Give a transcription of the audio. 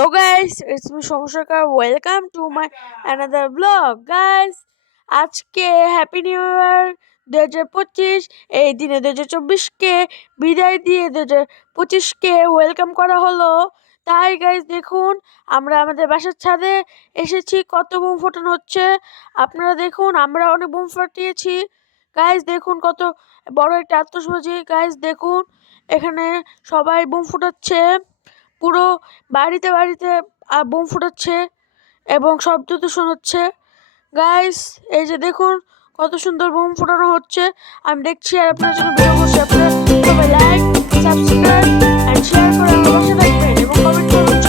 Hello guys, it's me Shomshakar. Welcome to my another vlog. Guys, আজকে happy new year 2025। এই দিনে 2024কে বিদায় দিয়ে 2025কে ওয়েলকাম করা হলো। তাই গাইস দেখুন, আমরা আমাদের বাসার ছাদে এসেছি, কত বোম ফাটানো হচ্ছে। আপনারা দেখুন, আমরা অনেক বোম ফাটিয়েছি। গাইস দেখুন কত বড় একটা আতশবাজি। গাইস দেখুন, এখানে সবাই বোম ফুটাচ্ছে, পুরো বাড়িতে বাড়িতে বোম ফুটাচ্ছে এবং শব্দ দূষণ হচ্ছে। গাইস এই যে দেখুন কত সুন্দর বোম ফুটানো হচ্ছে, আমি দেখছি। আর আপনার জন্য ভিডিও করছি, আপনারা সবাই লাইক, সাবস্ক্রাইব এন্ড শেয়ার করে আমার পাশে থাকবেন এবং কমেন্ট করবেন।